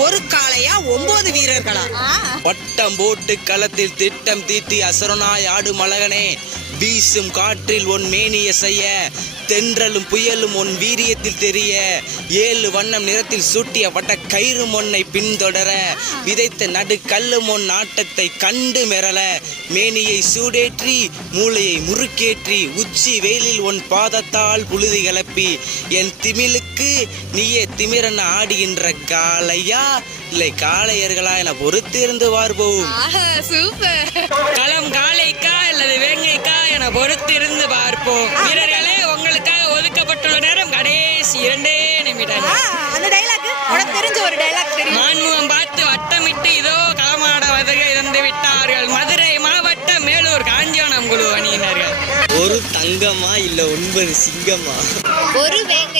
ஒரு காளையா 9 வீரர்களா? வட்டம் போட்டு களத்தில் திட்டம் தீட்டி அசுரனாய் ஆடு மலகனே, வீசும் காற்றில் உன் மேனிய செய்ய, தென்றலும் புயலும் உன் வீரியத்தில் தெரிய, 7 வண்ணம் நிறத்தில் சூட்டிய வட்ட கயிறு ஒன்னை பின்தொடர, விதைத்த நடு கல்லும் உன் ஆட்டத்தை கண்டு மிரள, மேனியை சூடேற்றி மூளையை முறுக்கேற்றி, உச்சி வெயிலில் உன் பாதத்தால் புழுதி கிளப்பி, என் திமிலுக்கு நீயே திமிரன ஆடுகின்ற காளையா இல்லை காளையர்களா என பொறுத்திருந்து பார்ப்போம். களம் காளைக்கா அல்லது வேங்கைக்கா என பொறுத்திருந்து பார்ப்போம். வீரர்களே, உங்களுக்காக ஒதுக்கப்பட்டுள்ள நேரம் கடைசி 2 நிமிடங்கள். அந்த டைலாக் உனக்கு தெரிஞ்ச ஒரு டைலாக் தெரியும்? மான்முகம் பார்த்து வட்டமிட்டு இதோ களமாட வருகை தந்து விட்டார்கள் மதுரை மாவட்டம் மேலூர் காஞ்சியானம் குழு அணியினர்கள். ஒரு தங்கமா இல்ல 9 சிங்கமா? ஒரு வேங்கை.